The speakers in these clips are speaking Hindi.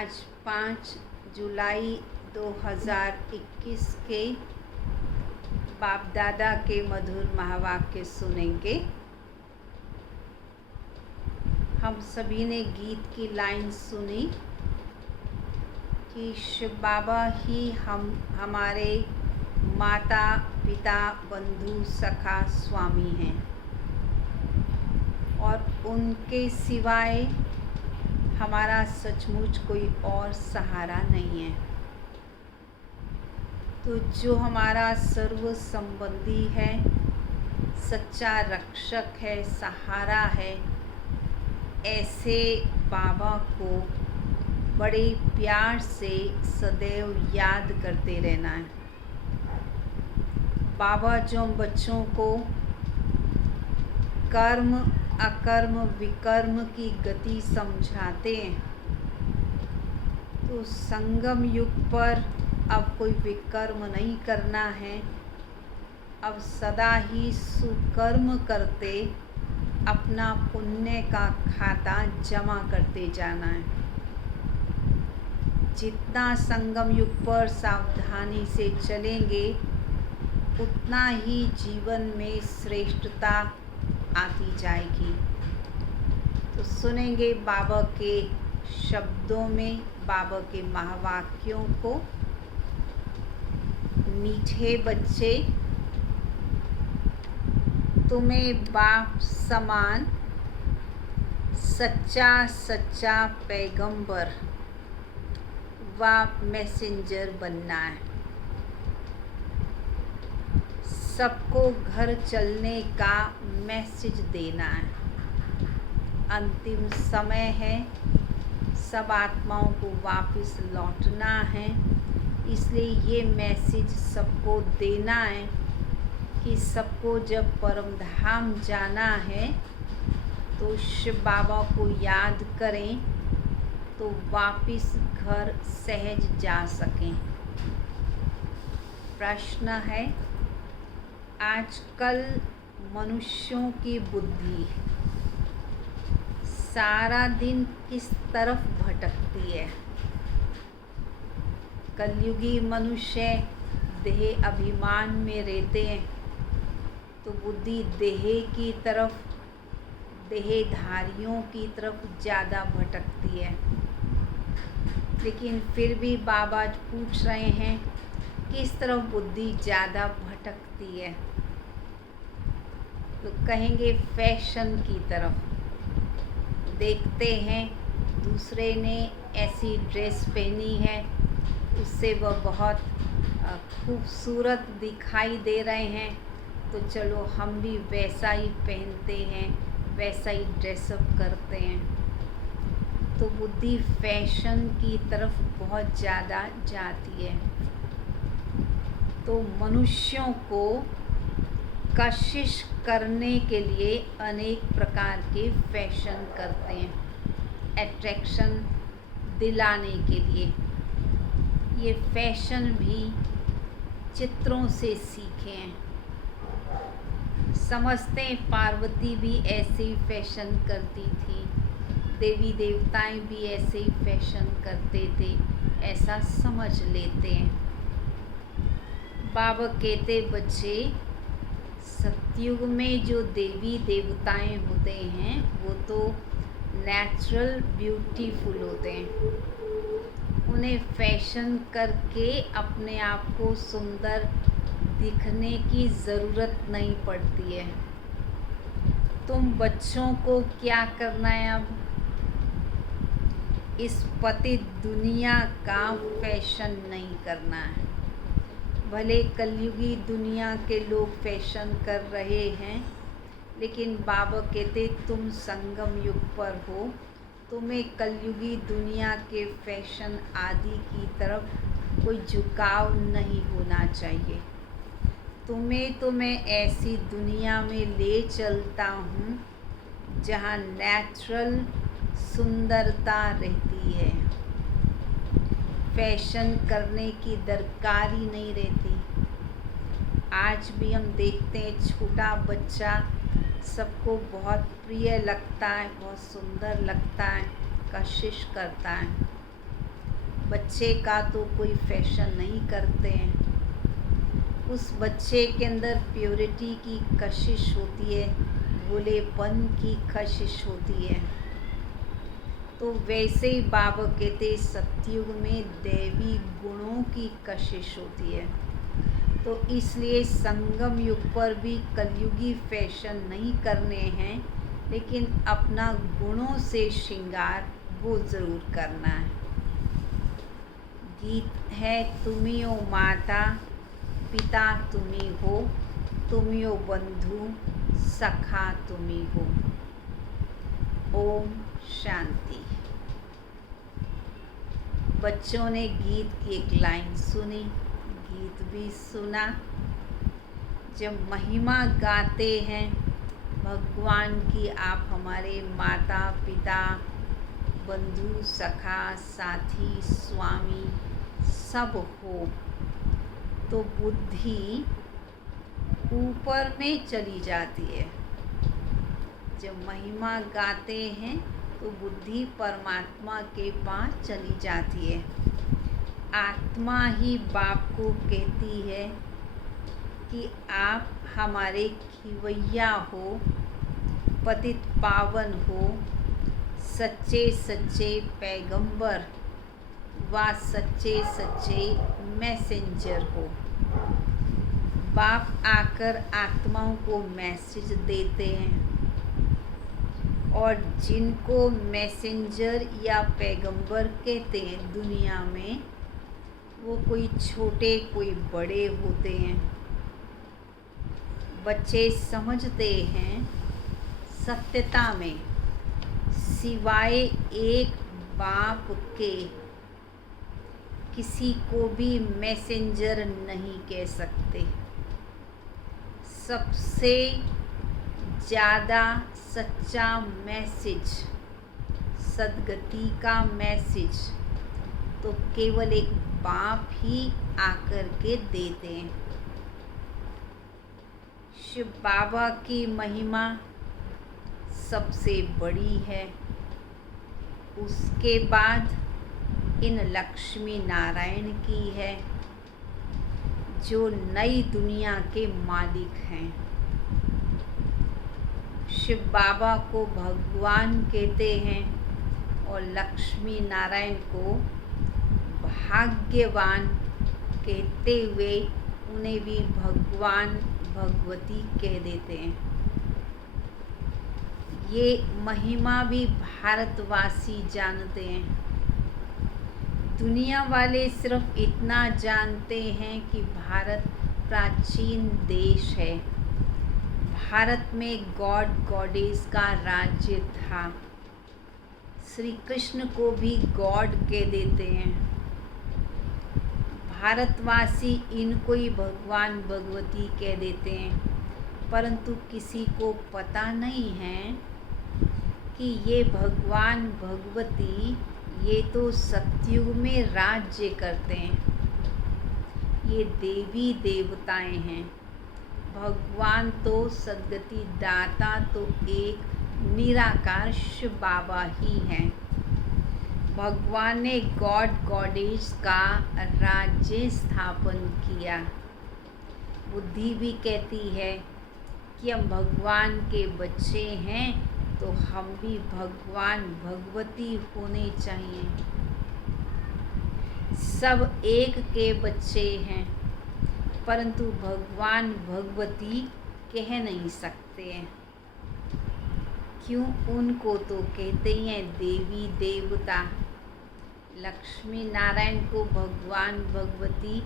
आज 5 जुलाई 2021 के बाप दादा के मधुर महावाक्य सुनेंगे। हम सभी ने गीत की लाइन सुनी कि शिव बाबा ही हमारे माता पिता बंधु सखा स्वामी हैं और उनके सिवाय हमारा सचमुच कोई और सहारा नहीं है। तो जो हमारा सर्व संबंधी है, सच्चा रक्षक है, सहारा है, ऐसे बाबा को बड़े प्यार से सदैव याद करते रहना है। बाबा जो बच्चों को कर्म अकर्म विकर्म की गति समझाते हैं, तो संगम युग पर अब कोई विकर्म नहीं करना है। अब सदा ही सुकर्म करते अपना पुण्य का खाता जमा करते जाना है। जितना संगम युग पर सावधानी से चलेंगे, उतना ही जीवन में श्रेष्ठता आती जाएगी। तो सुनेंगे बाबा के शब्दों में, बाबा के महावाक्यों को। मीठे बच्चे, तुम्हें बाप समान सच्चा सच्चा पैगंबर व मैसेंजर बनना है। सबको घर चलने का मैसेज देना है। अंतिम समय है, सब आत्माओं को वापस लौटना है। इसलिए ये मैसेज सबको देना है कि सबको जब परम धाम जाना है तो शिव बाबा को याद करें तो वापस घर सहज जा सकें। प्रश्न है, आजकल मनुष्यों की बुद्धि सारा दिन किस तरफ भटकती है? कलयुगी मनुष्य देह अभिमान में रहते हैं, तो बुद्धि देह की तरफ, देहधारियों की तरफ ज़्यादा भटकती है। लेकिन फिर भी बाबा पूछ रहे हैं, किस तरफ बुद्धि ज़्यादा भटकती है? तो कहेंगे फैशन की तरफ। देखते हैं दूसरे ने ऐसी ड्रेस पहनी है, उससे वह बहुत खूबसूरत दिखाई दे रहे हैं, तो चलो हम भी वैसा ही पहनते हैं, वैसा ही ड्रेसअप करते हैं। तो बुद्धि फैशन की तरफ बहुत ज़्यादा जाती है। तो मनुष्यों को कशिश करने के लिए अनेक प्रकार के फैशन करते हैं, अट्रैक्शन दिलाने के लिए। ये फैशन भी चित्रों से सीखे हैं। समझते हैं पार्वती भी ऐसे ही फैशन करती थी, देवी देवताएं भी ऐसे ही फैशन करते थे, ऐसा समझ लेते हैं। बाबा कहते बच्चे, सतयुग में जो देवी देवताएं होते हैं वो तो नेचुरल ब्यूटीफुल होते हैं। उन्हें फैशन करके अपने आप को सुंदर दिखने की ज़रूरत नहीं पड़ती है। तुम बच्चों को क्या करना है? अब इस पतित दुनिया का फैशन नहीं करना है। भले कलयुगी दुनिया के लोग फैशन कर रहे हैं, लेकिन बाबा कहते तुम संगम युग पर हो, तुम्हें कलयुगी दुनिया के फैशन आदि की तरफ कोई झुकाव नहीं होना चाहिए। तो मैं ऐसी दुनिया में ले चलता हूँ जहाँ नेचुरल सुंदरता रहती है। फैशन करने की दरकार ही नहीं रहती। आज भी हम देखते हैं छोटा बच्चा सबको बहुत प्रिय लगता है, बहुत सुंदर लगता है, कशिश करता है। बच्चे का तो कोई फैशन नहीं करते हैं। उस बच्चे के अंदर प्योरिटी की कशिश होती है, भोलेपन की कशिश होती है। तो वैसे ही बाबा कहते सतयुग में दैवी गुणों की कशिश होती है। तो इसलिए संगम युग पर भी कलयुगी फैशन नहीं करने हैं, लेकिन अपना गुणों से श्रृंगार वो ज़रूर करना है। गीत है, तुम्ही हो माता पिता तुम्ही हो, तुम्ही हो बंधु सखा तुम्ही हो। ओम शांति। बच्चों ने गीत की एक लाइन सुनी, गीत भी सुना। जब महिमा गाते हैं भगवान की, आप हमारे माता पिता बंधु सखा साथी स्वामी सब हो, तो बुद्धि ऊपर में चली जाती है। जब महिमा गाते हैं तो बुद्धि परमात्मा के पास चली जाती है। आत्मा ही बाप को कहती है कि आप हमारे खिवैया हो, पतित पावन हो, सच्चे सच्चे पैगंबर व सच्चे सच्चे मैसेंजर हो। बाप आकर आत्माओं को मैसेज देते हैं, और जिनको मैसेंजर या पैगंबर कहते हैं दुनिया में, वो कोई छोटे कोई बड़े होते हैं। बच्चे समझते हैं सत्यता में सिवाय एक बाप के किसी को भी मैसेंजर नहीं कह सकते। सबसे ज़्यादा सच्चा मैसेज, सद्गति का मैसेज तो केवल एक बाप ही आकर के देते हैं। शिव बाबा की महिमा सबसे बड़ी है। उसके बाद इन लक्ष्मी नारायण की है, जो नई दुनिया के मालिक हैं। शिव बाबा को भगवान कहते हैं और लक्ष्मी नारायण को भाग्यवान कहते हुए उन्हें भी भगवान भगवती कह देते हैं। ये महिमा भी भारतवासी जानते हैं। दुनिया वाले सिर्फ इतना जानते हैं कि भारत प्राचीन देश है। भारत में गॉड गॉडेस का राज्य था। श्री कृष्ण को भी गॉड कह देते हैं। भारतवासी इनको ही भगवान भगवती कह देते हैं, परंतु किसी को पता नहीं है कि ये भगवान भगवती ये तो सतयुग में राज्य करते हैं। ये देवी देवताएं हैं। भगवान तो सद्गति दाता तो एक निराकार शिव बाबा ही हैं। भगवान ने गॉड गॉडेस का राज्य स्थापन किया। बुद्धि भी कहती है कि हम भगवान के बच्चे हैं, तो हम भी भगवान भगवती होने चाहिए। सब एक के बच्चे हैं, परंतु भगवान भगवती कह नहीं सकते हैं। क्यों? उनको तो कहते ही हैं देवी देवता। लक्ष्मी नारायण को भगवान भगवती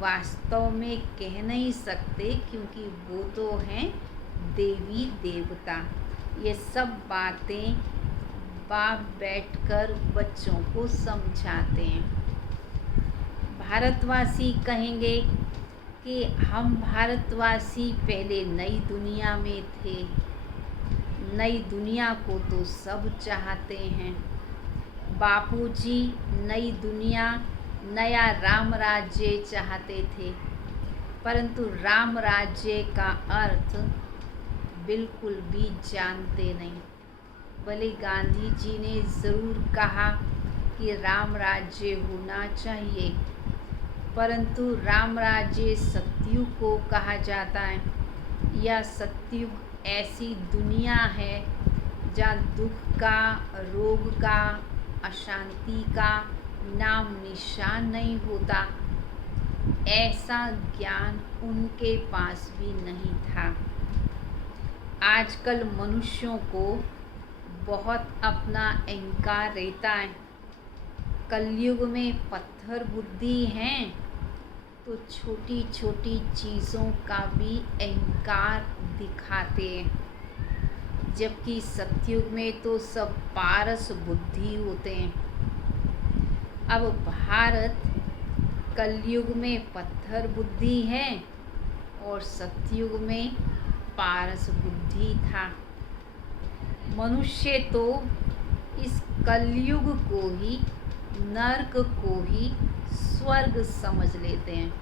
वास्तव में कह नहीं सकते, क्योंकि वो तो हैं देवी देवता। ये सब बातें बाप बैठकर बच्चों को समझाते हैं। भारतवासी कहेंगे कि हम भारतवासी पहले नई दुनिया में थे। नई दुनिया को तो सब चाहते हैं। बापूजी नई दुनिया, नया राम राज्य चाहते थे, परंतु राम राज्य का अर्थ बिल्कुल भी जानते नहीं। भले गांधी जी ने ज़रूर कहा कि राम राज्य होना चाहिए, परंतु राम राज्य सतयुग को कहा जाता है। यह सतयुग ऐसी दुनिया है जहाँ दुख का, रोग का, अशांति का नाम निशान नहीं होता। ऐसा ज्ञान उनके पास भी नहीं था। आजकल मनुष्यों को बहुत अपना अहंकार रहता है। कलयुग में पत्थर बुद्धि हैं तो छोटी छोटी चीज़ों का भी अहंकार दिखाते हैं, जबकि सतयुग में तो सब पारस बुद्धि होते हैं। अब भारत कलयुग में पत्थर बुद्धि है और सतयुग में पारस बुद्धि था। मनुष्य तो इस कलयुग को ही, नर्क को ही स्वर्ग समझ लेते हैं।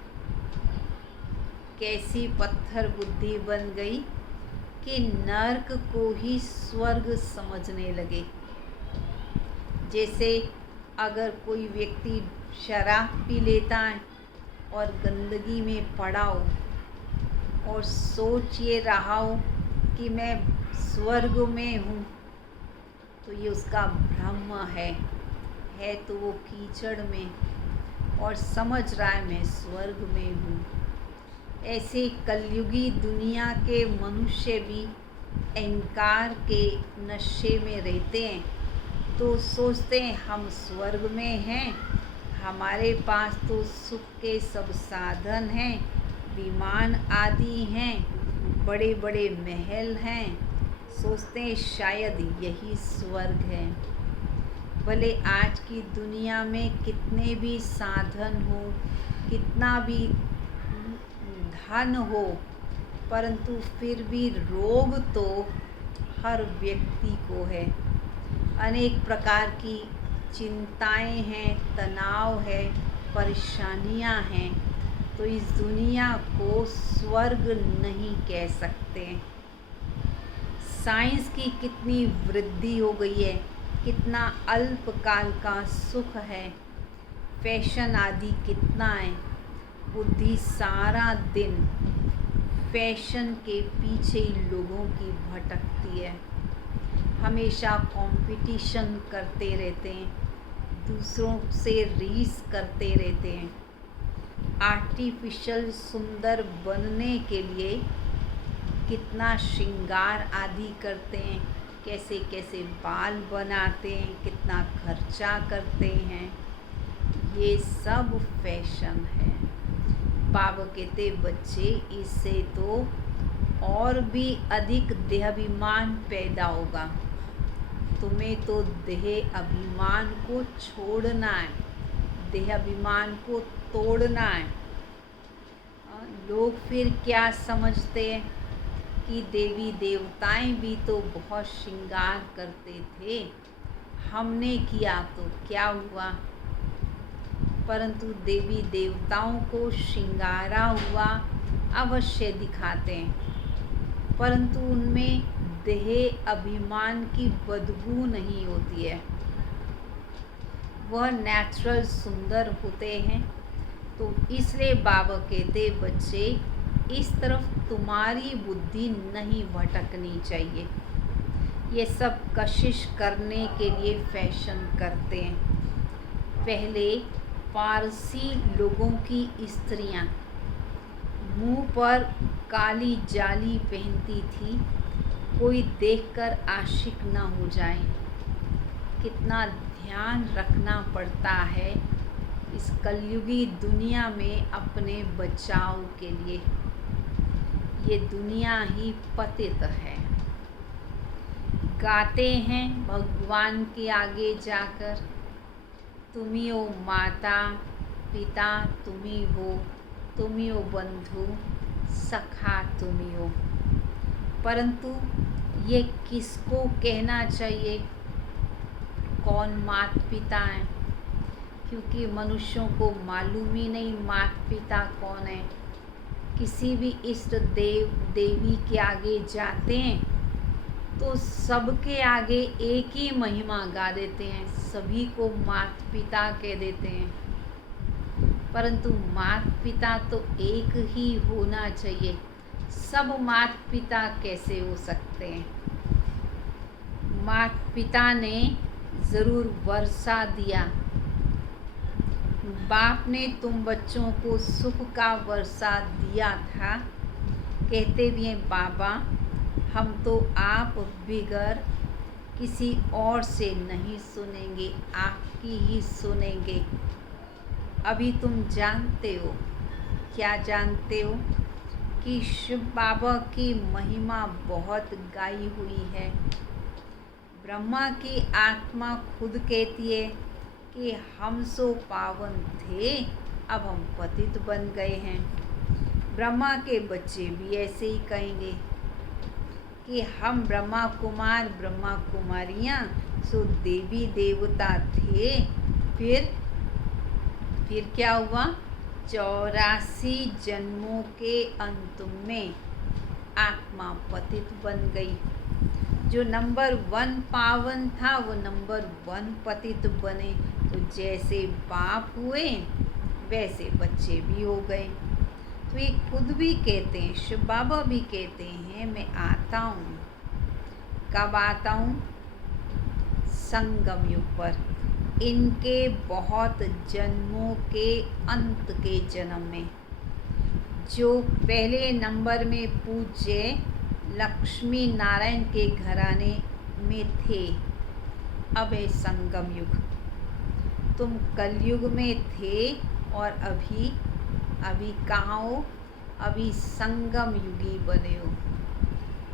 कैसी पत्थर बुद्धि बन गई कि नर्क को ही स्वर्ग समझने लगे। जैसे अगर कोई व्यक्ति शराब पी लेता है और गंदगी में पड़ा हो और सोच ये रहा हो कि मैं स्वर्ग में हूँ, तो ये उसका भ्रम है तो वो कीचड़ में, और समझ रहा है मैं स्वर्ग में हूँ। ऐसे कलयुगी दुनिया के मनुष्य भी अहंकार के नशे में रहते हैं, तो सोचते हैं हम स्वर्ग में हैं, हमारे पास तो सुख के सब साधन हैं, विमान आदि हैं, बड़े बड़े महल हैं। सोचते हैं शायद यही स्वर्ग है। भले आज की दुनिया में कितने भी साधन हो, कितना भी धन हो, परंतु फिर भी रोग तो हर व्यक्ति को है। अनेक प्रकार की चिंताएं हैं, तनाव है, परेशानियां हैं, तो इस दुनिया को स्वर्ग नहीं कह सकते। साइंस की कितनी वृद्धि हो गई है, कितना अल्पकाल का सुख है, फैशन आदि कितना है। बुद्धि सारा दिन फैशन के पीछे लोगों की भटकती है। हमेशा कंपटीशन करते रहते हैं, दूसरों से रीस करते रहते हैं। आर्टिफिशियल सुंदर बनने के लिए कितना श्रृंगार आदि करते हैं, कैसे कैसे बाल बनाते हैं, कितना खर्चा करते हैं। ये सब फैशन है। बाबा कहते बच्चे, इससे तो और भी अधिक देहाभिमान पैदा होगा। तुम्हें तो देह अभिमान को छोड़ना है, देहाभिमान को तोड़ना है। लोग फिर क्या समझते हैं कि देवी देवताएं भी तो बहुत श्रृंगार करते थे, हमने किया तो क्या हुआ। परंतु देवी देवताओं को श्रृंगारा हुआ अवश्य दिखाते हैं, परंतु उनमें देह अभिमान की बदबू नहीं होती है। वह नेचुरल सुंदर होते हैं। तो इसलिए बाबा कहते बच्चे, इस तरफ तुम्हारी बुद्धि नहीं भटकनी चाहिए। ये सब कशिश करने के लिए फैशन करते हैं। पहले पारसी लोगों की स्त्रियां मुंह पर काली जाली पहनती थी, कोई देखकर आशिक ना हो जाए। कितना ध्यान रखना पड़ता है इस कलयुगी दुनिया में अपने बचाव के लिए। ये दुनिया ही पतित है। गाते हैं भगवान के आगे जाकर, तुम ही हो माता पिता, तुम ही हो बंधु सखा, तुम ही हो। परंतु ये किसको कहना चाहिए, कौन माता पिता है? क्योंकि मनुष्यों को मालूम ही नहीं माता पिता कौन है। किसी भी इष्ट देव देवी के आगे जाते हैं तो सबके आगे एक ही महिमा गा देते हैं, सभी को माता पिता कह देते हैं। परंतु माता पिता तो एक ही होना चाहिए। सब माता पिता कैसे हो सकते हैं? माता पिता ने ज़रूर वर्षा दिया। बाप ने तुम बच्चों को सुख का वर्षा दिया था। कहते भी हैं बाबा, हम तो आप बिगर किसी और से नहीं सुनेंगे, आपकी ही सुनेंगे। अभी तुम जानते हो, क्या जानते हो कि शिव बाबा की महिमा बहुत गाई हुई है। ब्रह्मा की आत्मा खुद कहती है कि हम सो पावन थे, अब हम पतित बन गए हैं। ब्रह्मा के बच्चे भी ऐसे ही कहेंगे कि हम ब्रह्मा कुमार ब्रह्मा कुमारियाँ सो देवी देवता थे। फिर क्या हुआ? 84 जन्मों के अंत में आत्मा पतित बन गई। जो नंबर 1 पावन था वो नंबर 1 पतित बने। तो जैसे बाप हुए वैसे बच्चे भी हो गए। तो ये खुद भी कहते हैं, शिव बाबा भी कहते हैं, मैं आता हूँ। कब आता हूँ? संगम युग पर, इनके बहुत जन्मों के अंत के जन्म में। जो पहले नंबर में पूज्य लक्ष्मी नारायण के घराने में थे, अब है संगम युग। तुम कलयुग में थे और अभी कहाँ हो? अभी संगम युगी बने हो।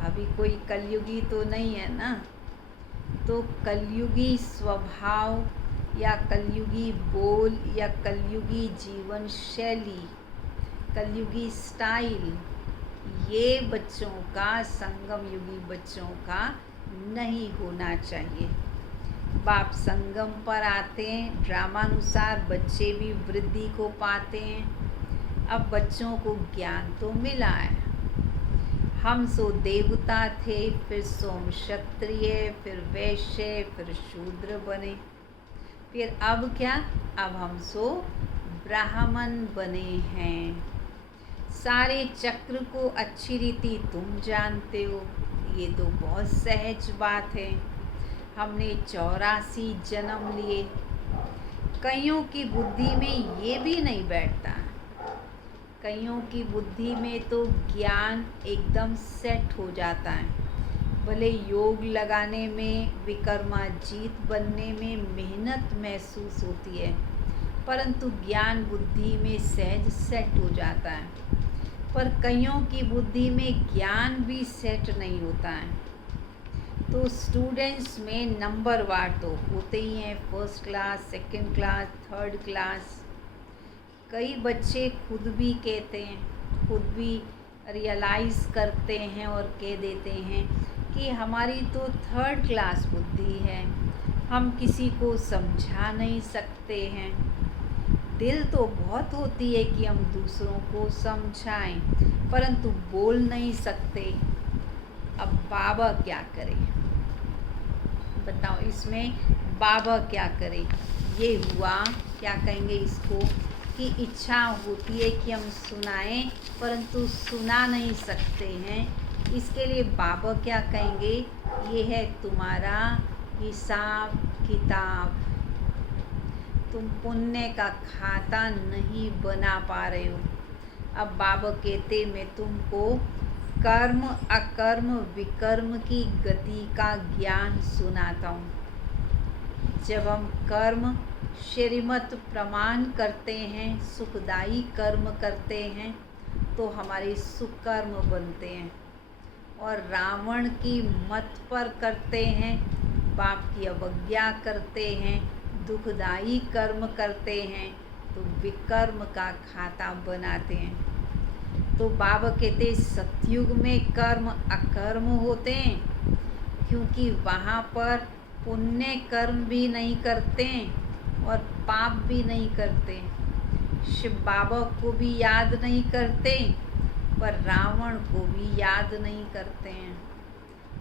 अभी कोई कलयुगी तो नहीं है ना। तो कलयुगी स्वभाव या कलयुगी बोल या कलयुगी जीवन शैली, कलयुगी स्टाइल, ये बच्चों का, संगम युगी बच्चों का नहीं होना चाहिए। बाप संगम पर आते हैं, ड्रामानुसार बच्चे भी वृद्धि को पाते हैं। अब बच्चों को ज्ञान तो मिला है। हम सो देवता थे, फिर सोम क्षत्रिय, फिर वैश्य, फिर शूद्र बने। फिर अब क्या? अब हम सो ब्राह्मण बने हैं। सारे चक्र को अच्छी रीति तुम जानते हो, ये तो बहुत सहज बात है। हमने 84 जन्म लिए। कईयों की बुद्धि में ये भी नहीं बैठता। कईयों की बुद्धि में तो ज्ञान एकदम सेट हो जाता है। भले योग लगाने में, विक्रमाजीत बनने में मेहनत महसूस होती है, परंतु ज्ञान बुद्धि में सहज सेट हो जाता है। पर कईयों की बुद्धि में ज्ञान भी सेट नहीं होता है। तो स्टूडेंट्स में नंबर वार तो होते ही हैं, first class, second class, third class. कई बच्चे खुद भी कहते हैं, खुद भी रियलाइज़ करते हैं और कह देते हैं कि हमारी तो थर्ड क्लास बुद्धि है, हम किसी को समझा नहीं सकते हैं। दिल तो बहुत होती है कि हम दूसरों को समझाएं, परंतु बोल नहीं सकते। अब बाबा क्या करे? बताओ, इसमें बाबा क्या करे? ये हुआ, क्या कहेंगे इसको, कि इच्छा होती है कि हम सुनाएं, परंतु सुना नहीं सकते हैं। इसके लिए बाबा क्या कहेंगे? ये है तुम्हारा हिसाब किताब। तुम पुण्य का खाता नहीं बना पा रहे हो। अब बाबा कहते, मैं तुमको कर्म अकर्म विकर्म की गति का ज्ञान सुनाता हूँ। जब हम कर्म श्रीमत प्रमाण करते हैं, सुखदायी कर्म करते हैं, तो हमारे सुकर्म बनते हैं। और रावण की मत पर करते हैं, बाप की अवज्ञा करते हैं, दुखदायी कर्म करते हैं, तो विकर्म का खाता बनाते हैं। तो बाबा कहते सतयुग में कर्म अकर्म होते हैं, क्योंकि वहाँ पर पुण्य कर्म भी नहीं करते और पाप भी नहीं करते। शिव बाबा को भी याद नहीं करते, पर रावण को भी याद नहीं करते हैं।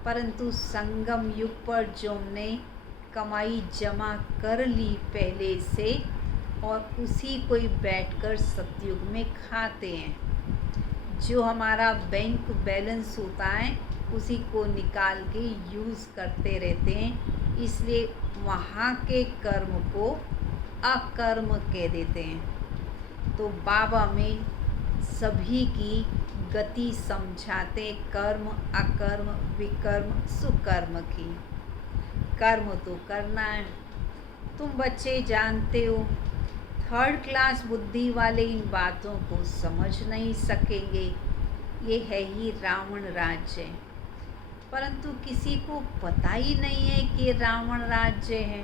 परंतु संगम युग पर जो हमने कमाई जमा कर ली पहले से, और उसी को ही बैठकर सतयुग में खाते हैं। जो हमारा बैंक बैलेंस होता है उसी को निकाल के यूज़ करते रहते हैं, इसलिए वहाँ के कर्म को अकर्म कह देते हैं। तो बाबा में सभी की गति समझाते, कर्म अकर्म विकर्म सुकर्म की। कर्म तो करना है। तुम बच्चे जानते हो, 3rd क्लास बुद्धि वाले इन बातों को समझ नहीं सकेंगे। ये है ही रावण राज्य, परंतु किसी को पता ही नहीं है कि रावण राज्य है।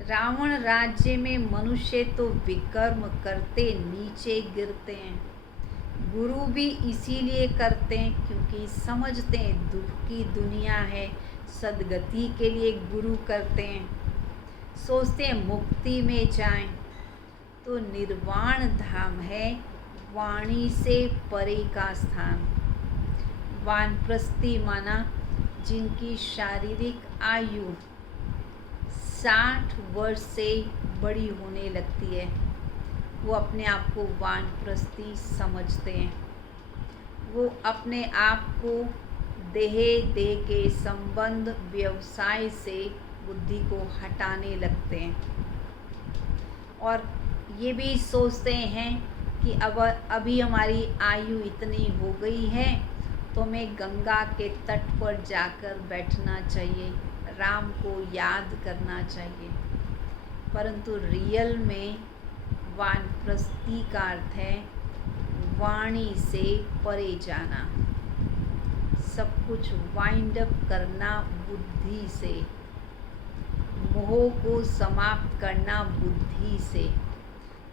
रावण राज्य में मनुष्य तो विकर्म करते नीचे गिरते हैं। गुरु भी इसीलिए करते हैं क्योंकि समझते हैं दुख की दुनिया है, सदगति के लिए गुरु करते हैं। सोचते हैं मुक्ति में जाएं, तो निर्वाण धाम है वाणी से परे का स्थान। वानप्रस्थी माना जिनकी शारीरिक आयु 60 वर्ष से बड़ी होने लगती है, वो अपने आप को वानप्रस्थी समझते हैं। वो अपने आप को देह के संबंध व्यवसाय से बुद्धि को हटाने लगते हैं, और ये भी सोचते हैं कि अब अभी हमारी आयु इतनी हो गई है तो हमें गंगा के तट पर जाकर बैठना चाहिए, राम को याद करना चाहिए। परंतु रियल में वानप्रस्थी का अर्थ है वाणी से परे जाना, सब कुछ वाइंड अप करना बुद्धि से, मोह को समाप्त करना बुद्धि से।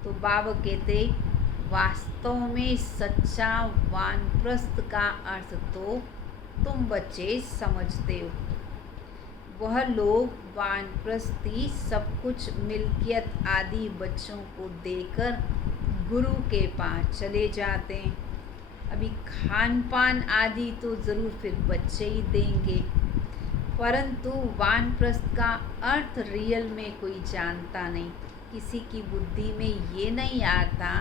तो बाबा कहते वास्तव में सच्चा वानप्रस्थ का अर्थ तो तुम बच्चे समझते हो। वह लोग वानप्रस्थी सब कुछ मिल्कियत आदि बच्चों को देकर गुरु के पास चले जाते हैं। अभी खान पान आदि तो ज़रूर फिर बच्चे ही देंगे, परंतु वानप्रस्थ का अर्थ रियल में कोई जानता नहीं। किसी की बुद्धि में ये नहीं आता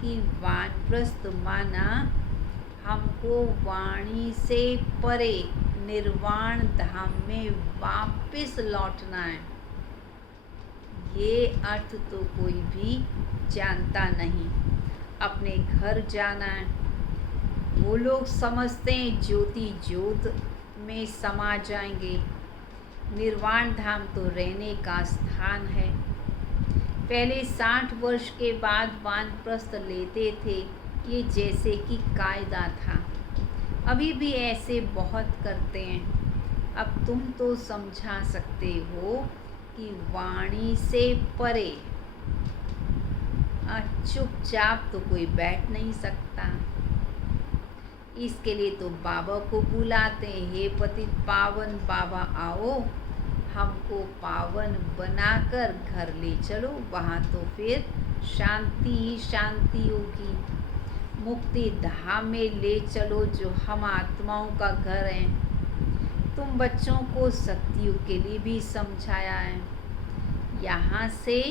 कि वानप्रस्थ माना हमको वाणी से परे निर्वाण धाम में वापस लौटना है। ये अर्थ तो कोई भी जानता नहीं। अपने घर जाना है। वो लोग समझते हैं ज्योति ज्योत में समा जाएंगे। निर्वाण धाम तो रहने का स्थान है। पहले 60 वर्ष के बाद वानप्रस्थ लेते थे, ये जैसे कि कायदा था। अभी भी ऐसे बहुत करते हैं। अब तुम तो समझा सकते हो कि वाणी से परे चुपचाप तो कोई बैठ नहीं सकता। इसके लिए तो बाबा को बुलाते हैं, हे पतित पावन बाबा आओ, हमको पावन बनाकर घर ले चलो, वहाँ तो फिर शांति ही शांति होगी। मुक्ति धाम में ले चलो जो हम आत्माओं का घर है। तुम बच्चों को सतयुग के लिए भी समझाया है। यहाँ से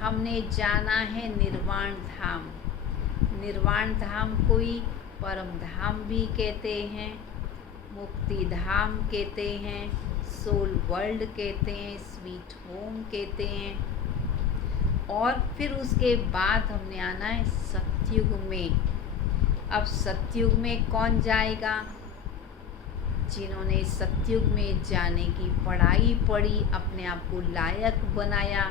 हमने जाना है निर्वाण धाम। निर्वाण धाम को ही परम धाम भी कहते हैं, मुक्ति धाम कहते हैं, सोल वर्ल्ड कहते हैं, स्वीट होम कहते हैं। और फिर उसके बाद हमने आना है सतयुग में। अब सतयुग में कौन जाएगा? जिन्होंने सतयुग में जाने की पढ़ाई पढ़ी, अपने आप को लायक बनाया,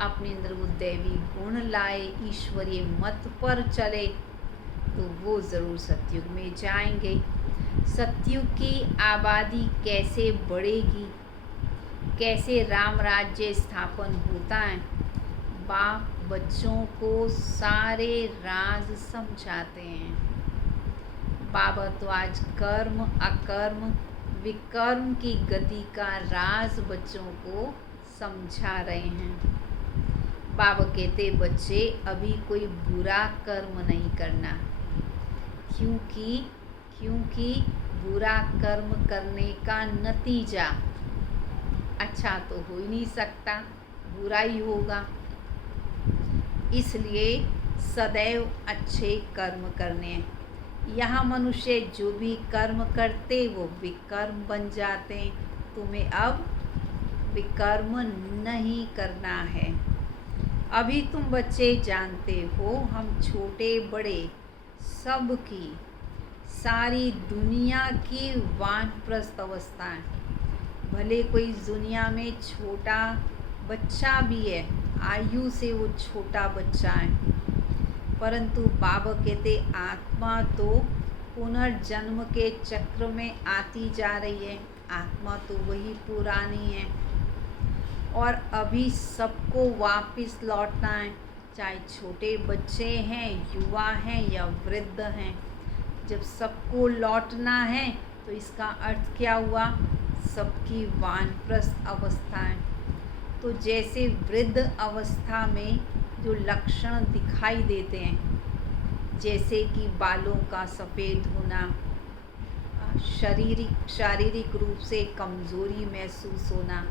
अपने अंदर वो दैवी गुण लाए, ईश्वरीय मत पर चले, तो वो ज़रूर सतयुग में जाएंगे। सतयुग की आबादी कैसे बढ़ेगी, कैसे राम राज्य स्थापन होता है, बाप बच्चों को सारे राज समझाते हैं। बाबा तो आज कर्म अकर्म विकर्म की गति का राज बच्चों को समझा रहे हैं। बाबा कहते बच्चे अभी कोई बुरा कर्म नहीं करना, क्योंकि बुरा कर्म करने का नतीजा अच्छा तो हो ही नहीं सकता, बुरा ही होगा। इसलिए सदैव अच्छे कर्म करने। यहाँ मनुष्य जो भी कर्म करते वो विकर्म बन जाते हैं। तुम्हें अब विकर्म नहीं करना है। अभी तुम बच्चे जानते हो, हम छोटे बड़े सबकी, सारी दुनिया की वानप्रस्थ अवस्थाएं, भले कोई दुनिया में छोटा बच्चा भी है, आयु से वो छोटा बच्चा है, परंतु बाबा कहते आत्मा तो पुनर्जन्म के चक्र में आती जा रही है। आत्मा तो वही पुरानी है और अभी सबको वापस लौटना है, चाहे छोटे बच्चे हैं, युवा हैं या वृद्ध हैं। जब सबको लौटना है तो इसका अर्थ क्या हुआ? सबकी वानप्रस्थ अवस्था है। तो जैसे वृद्ध अवस्था में जो लक्षण दिखाई देते हैं, जैसे कि बालों का सफ़ेद होना, शारीरिक रूप से कमज़ोरी महसूस होना,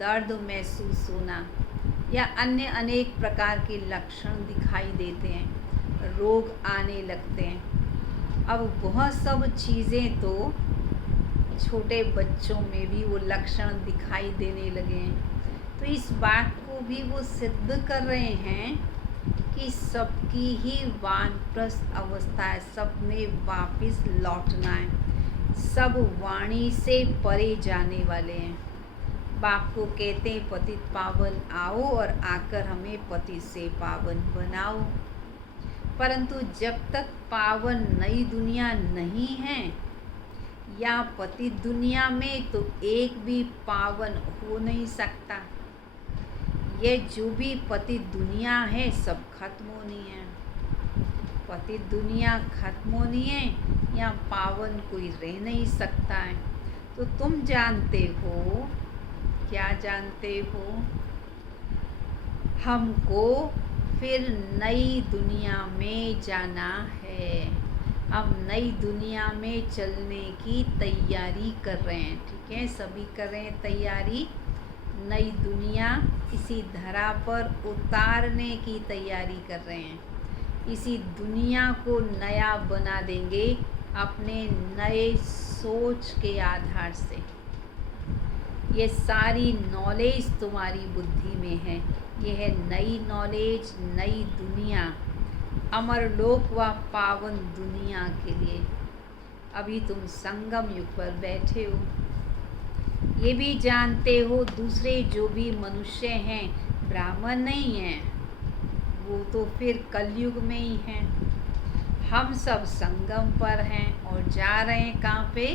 दर्द महसूस होना या अन्य अनेक प्रकार के लक्षण दिखाई देते हैं, रोग आने लगते हैं। अब वह सब चीज़ें तो छोटे बच्चों में भी वो लक्षण दिखाई देने लगे हैं। तो इस बात को भी वो सिद्ध कर रहे हैं कि सबकी ही वानप्रस्थ अवस्था है, सब ने वापस लौटना है, सब वाणी से परे जाने वाले हैं। बाप को कहते हैं पतित पावन आओ और आकर हमें पतित से पावन बनाओ। परंतु जब तक पावन नई दुनिया नहीं है या पतित दुनिया में, तो एक भी पावन हो नहीं सकता। ये जो भी पतित दुनिया है सब खत्म होनी है। पतित दुनिया खत्म होनी है, या पावन कोई रह नहीं सकता है। तो तुम जानते हो, क्या जानते हो? हमको फिर नई दुनिया में जाना है। हम नई दुनिया में चलने की तैयारी कर रहे हैं, ठीक है? सभी कर रहे हैं तैयारी। नई दुनिया इसी धरा पर उतारने की तैयारी कर रहे हैं। इसी दुनिया को नया बना देंगे अपने नए सोच के आधार से। ये सारी नॉलेज तुम्हारी बुद्धि में है। ये है नई नॉलेज, नई दुनिया, अमरलोक व पावन दुनिया के लिए। अभी तुम संगम युग पर बैठे हो। ये भी जानते हो दूसरे जो भी मनुष्य हैं ब्राह्मण नहीं हैं, वो तो फिर कलयुग में ही हैं। हम सब संगम पर हैं और जा रहे हैं कहाँ पे?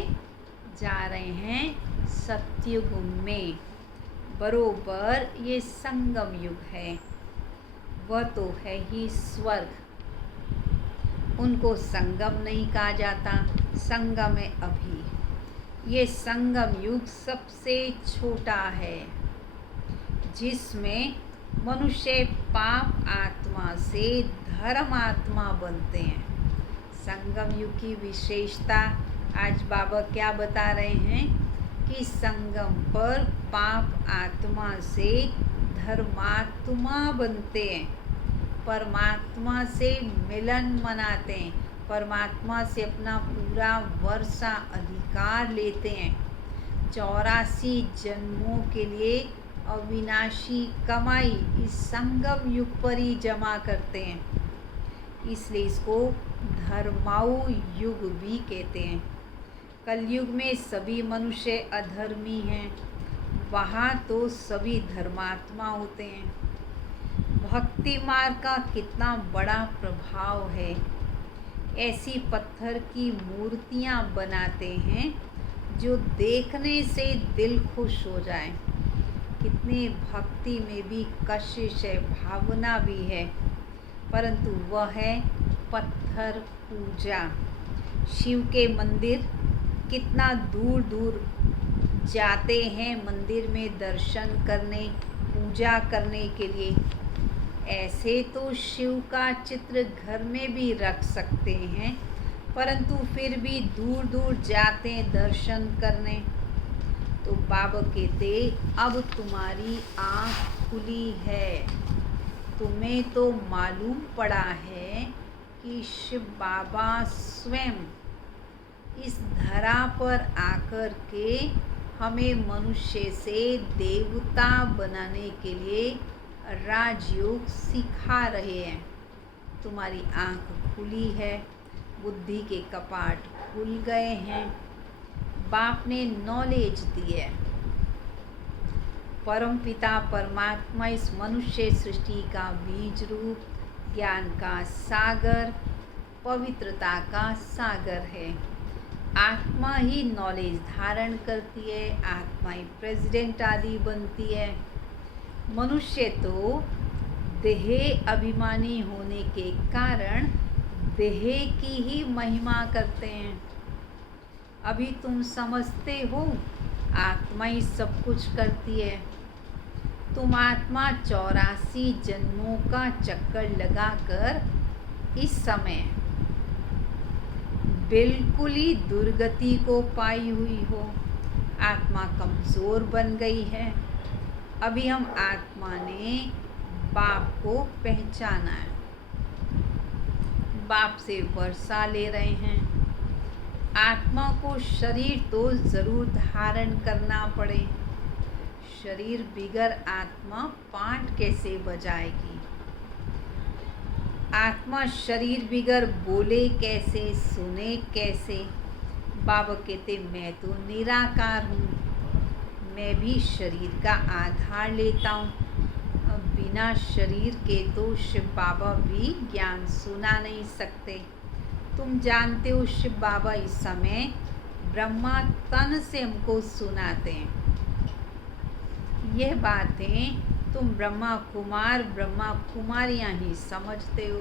जा रहे हैं सत्युग में। बरोबर ये संगम युग है, वह तो है ही स्वर्ग। उनको संगम नहीं कहा जाता, संगम है अभी। ये संगम युग सबसे छोटा है, जिसमें मनुष्य पाप आत्मा से धर्म आत्मा बनते हैं। संगम युग की विशेषता आज बाबा क्या बता रहे हैं कि संगम पर पाप आत्मा से धर्मात्मा बनते हैं, परमात्मा से मिलन मनाते हैं, परमात्मा से अपना पूरा वर्षा अधिकार लेते हैं, 84 जन्मों के लिए अविनाशी कमाई इस संगम युग पर ही जमा करते हैं। इसलिए इसको धर्माऊ युग भी कहते हैं। कलयुग में सभी मनुष्य अधर्मी हैं, वहाँ तो सभी धर्मात्मा होते हैं। भक्ति मार्ग का कितना बड़ा प्रभाव है। ऐसी पत्थर की मूर्तियाँ बनाते हैं जो देखने से दिल खुश हो जाए। कितने भक्ति में भी कशिश है, भावना भी है, परंतु वह है पत्थर पूजा। शिव के मंदिर कितना दूर दूर जाते हैं मंदिर में दर्शन करने, पूजा करने के लिए। ऐसे तो शिव का चित्र घर में भी रख सकते हैं, परंतु फिर भी दूर दूर जाते हैं दर्शन करने। तो बाबा कहते, अब तुम्हारी आँख खुली है, तुम्हें तो मालूम पड़ा है कि शिव बाबा स्वयं इस धरा पर आकर के हमें मनुष्य से देवता बनाने के लिए राजयोग सिखा रहे हैं। तुम्हारी आँख खुली है, बुद्धि के कपाट खुल गए हैं, बाप ने नॉलेज दी है। परम पिता परमात्मा इस मनुष्य सृष्टि का बीज रूप, ज्ञान का सागर, पवित्रता का सागर है। आत्मा ही नॉलेज धारण करती है, आत्मा ही प्रेसिडेंट आदि बनती है। मनुष्य तो देह अभिमानी होने के कारण देह की ही महिमा करते हैं। अभी तुम समझते हो आत्मा ही सब कुछ करती है। तुम आत्मा 84 जन्मों का चक्कर लगाकर इस समय बिल्कुल ही दुर्गति को पाई हुई हो। आत्मा कमज़ोर बन गई है। अभी हम आत्मा ने बाप को पहचाना है, बाप से वर्षा ले रहे हैं। आत्मा को शरीर तो ज़रूर धारण करना पड़े। शरीर बिगर आत्मा पाठ कैसे बजाएगी? आत्मा शरीर बिगर बोले कैसे, सुने कैसे? बाबा कहते, मैं तो निराकार हूँ, मैं भी शरीर का आधार लेता हूँ। बिना शरीर के तो शिव बाबा भी ज्ञान सुना नहीं सकते। तुम जानते हो शिव बाबा इस समय ब्रह्मा तन से हमको सुनाते हैं। यह बातें तुम ब्रह्मा कुमार ब्रह्मा कुमारियाँ ही समझते हो।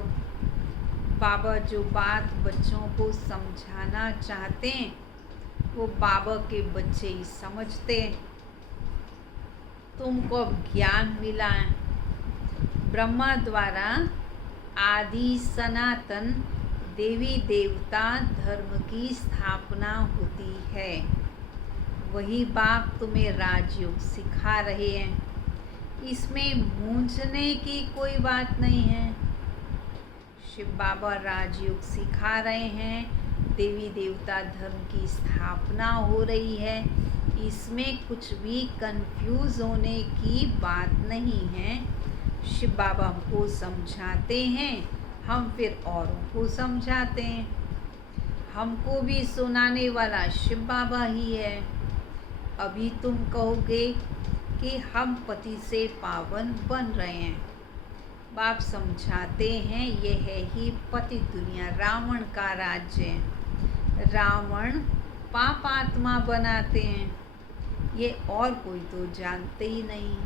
बाबा जो बात बच्चों को समझाना चाहते हैं वो बाबा के बच्चे ही समझते हैं। तुमको अब ज्ञान मिला है। ब्रह्मा द्वारा आदि सनातन देवी देवता धर्म की स्थापना होती है। वही बाप तुम्हें राजयोग सिखा रहे हैं। इसमें मूंझने की कोई बात नहीं है। शिव बाबा राजयोग सिखा रहे हैं, देवी देवता धर्म की स्थापना हो रही है। इसमें कुछ भी कंफ्यूज होने की बात नहीं है। शिव बाबा हमको समझाते हैं, हम फिर औरों को समझाते हैं। हमको भी सुनाने वाला शिव बाबा ही है। अभी तुम कहोगे कि हम पति से पावन बन रहे हैं। बाप समझाते हैं यह है ही पति दुनिया, रावण का राज्य। रावण पाप आत्मा बनाते हैं, ये और कोई तो जानते ही नहीं।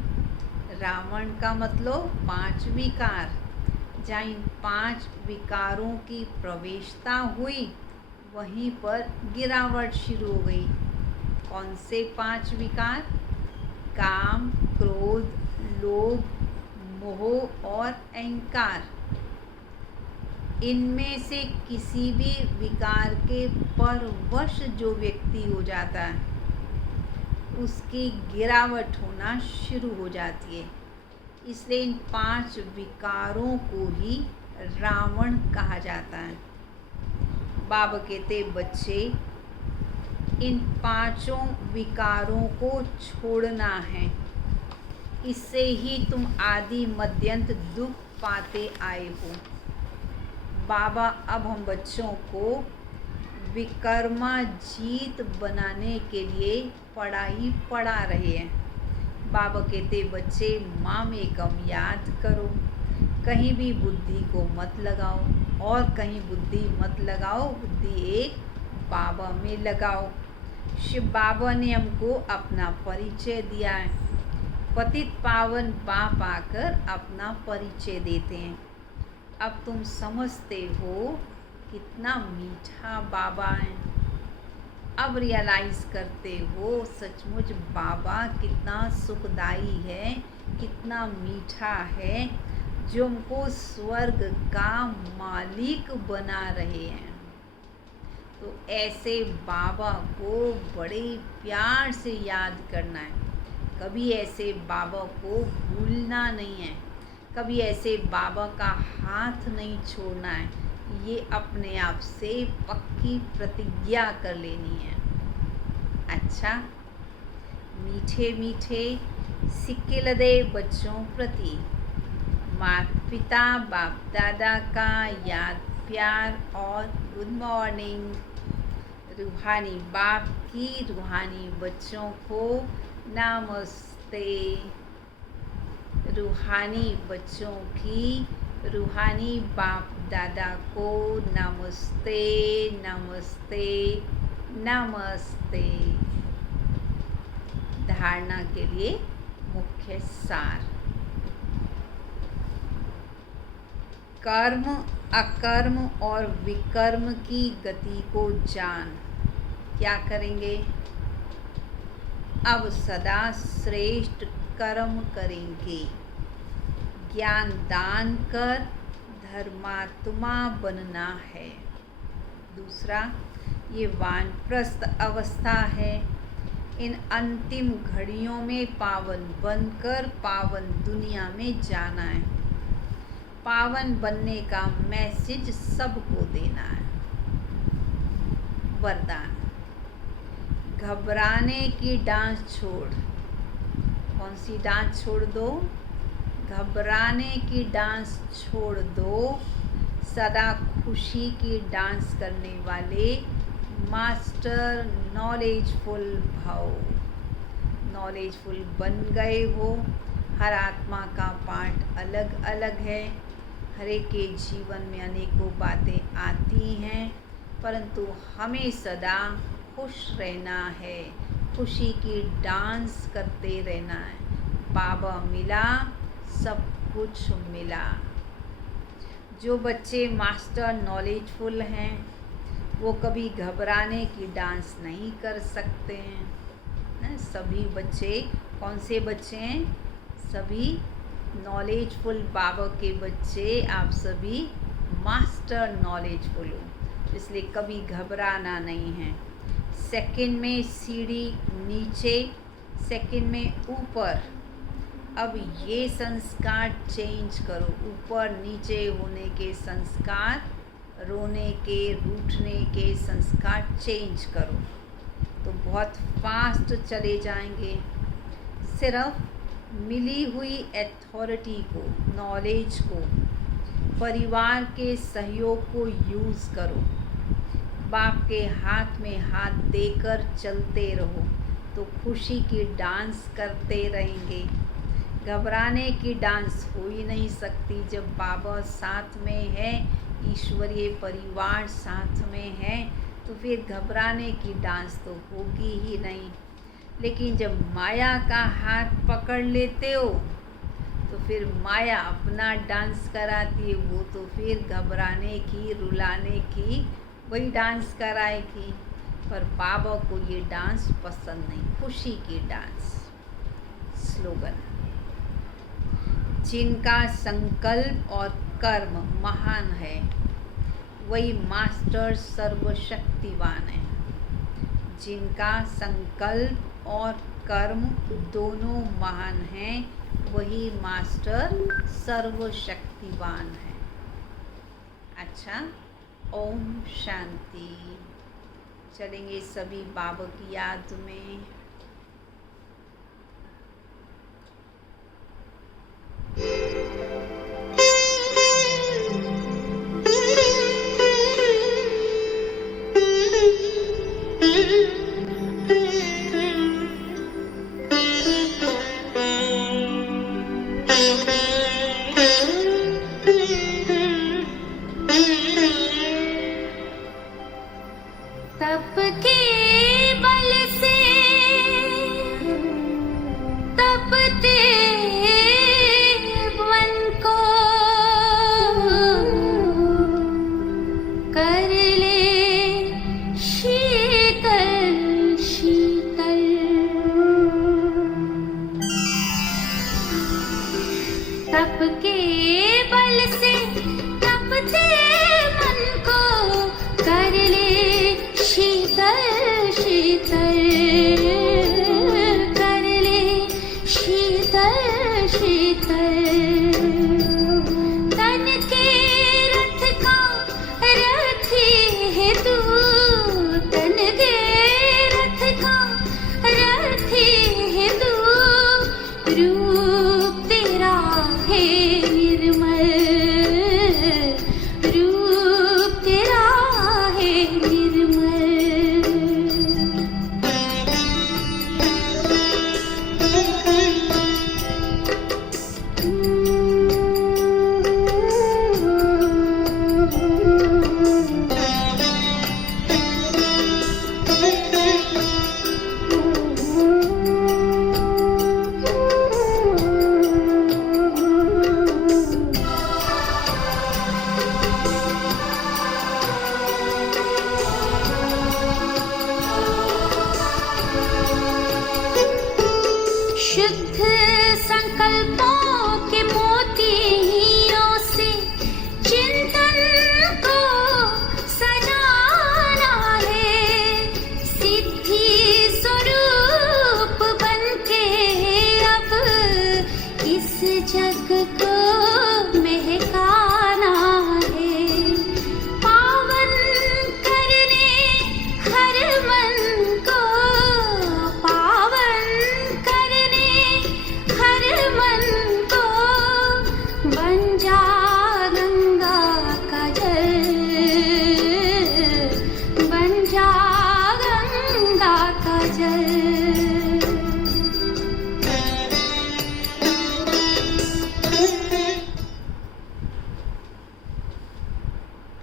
रावण का मतलब 5 विकार। जहाँ इन 5 विकारों की प्रवेशता हुई वहीं पर गिरावट शुरू हो गई। कौन से 5 विकार? काम, क्रोध, लोभ, मोह और अहंकार। इनमें से किसी भी विकार के परवश जो व्यक्ति हो जाता है उसकी गिरावट होना शुरू हो जाती है। इसलिए इन 5 विकारों को ही रावण कहा जाता है। बाबा कहते, बच्चे इन 5 विकारों को छोड़ना है। इससे ही तुम आदि मध्यंत दुख पाते आए हो। बाबा अब हम बच्चों को विकर्माजीत बनाने के लिए पढ़ाई पढ़ा रहे हैं। बाबा कहते, बच्चे माम एकम याद करो, कहीं भी बुद्धि को मत लगाओ और कहीं बुद्धि मत लगाओ, बुद्धि एक बाबा में लगाओ। शिव बाबा ने हमको अपना परिचय दिया है। पतित पावन बाप आकर अपना परिचय देते हैं। अब तुम समझते हो कितना मीठा बाबा है। अब रियलाइज़ करते हो सचमुच बाबा कितना सुखदाई है, कितना मीठा है, जो हमको स्वर्ग का मालिक बना रहे हैं। तो ऐसे बाबा को बड़े प्यार से याद करना है। कभी ऐसे बाबा को भूलना नहीं है, कभी ऐसे बाबा का हाथ नहीं छोड़ना है। ये अपने आप से पक्की प्रतिज्ञा कर लेनी है। अच्छा, मीठे मीठे सिक्के लदे बच्चों प्रति माता पिता बाप दादा का याद प्यार और गुड मॉर्निंग। रूहानी बाप की रूहानी बच्चों को नमस्ते। रूहानी बच्चों की रूहानी बाप दादा को नमस्ते नमस्ते नमस्ते। धारणा के लिए मुख्य सार। कर्म अकर्म और विकर्म की गति को जान। क्या करेंगे? अब सदा श्रेष्ठ कर्म करेंगे। ज्ञान दान कर धर्मात्मा बनना है। दूसरा, ये वानप्रस्थ अवस्था है। इन अंतिम घड़ियों में पावन बनकर पावन दुनिया में जाना है। पावन बनने का मैसेज सबको देना है। वरदान, घबराने की डांस छोड़। कौन सी डांस छोड़ दो? घबराने की डांस छोड़ दो। सदा खुशी की डांस करने वाले मास्टर नॉलेजफुल भव। नॉलेजफुल बन गए हो। हर आत्मा का पार्ट अलग अलग है। हर एक के जीवन में अनेकों बातें आती हैं, परंतु हमें सदा खुश रहना है, खुशी की डांस करते रहना है। बाबा मिला, सब कुछ मिला। जो बच्चे मास्टर नॉलेजफुल हैं वो कभी घबराने की डांस नहीं कर सकते हैं। सभी बच्चे कौन से बच्चे हैं? सभी नॉलेजफुल बाबा के बच्चे। आप सभी मास्टर नॉलेजफुल हो, इसलिए कभी घबराना नहीं है। सेकंड में सीढ़ी नीचे, सेकंड में ऊपर। अब ये संस्कार चेंज करो। ऊपर नीचे होने के संस्कार, रोने के रूठने के संस्कार चेंज करो तो बहुत फास्ट चले जाएंगे। सिर्फ मिली हुई अथॉरिटी को, नॉलेज को, परिवार के सहयोग को यूज़ करो। बाप के हाथ में हाथ देकर चलते रहो तो खुशी की डांस करते रहेंगे। घबराने की डांस हो ही नहीं सकती जब बाबा साथ में है, ईश्वरीय परिवार साथ में है, तो फिर घबराने की डांस तो होगी ही नहीं। लेकिन जब माया का हाथ पकड़ लेते हो तो फिर माया अपना डांस कराती है। वो तो फिर घबराने की, रुलाने की वही डांस कराएगी। पर बाबा को ये डांस पसंद नहीं, खुशी की डांस। स्लोगन, जिनका संकल्प और कर्म महान है वही मास्टर सर्वशक्तिवान है। जिनका संकल्प और कर्म दोनों महान हैं वही मास्टर सर्वशक्तिवान है। अच्छा, ओम शांति। चलेंगे सभी बाबा की याद में। तप के बल से तपते मन को कर ले शीतल शीतल। तप के बल से तपते मन को कर ले तन के रथ का रथी है तू, तन के रथ का रथी है तू, रूप तेरा है निर्मल, रूप तेरा है निर्मल। शुद्ध संकल्पों के मोतियों से चिंतन को सजाना है, सिद्धि स्वरूप बनके अब इस जग को महका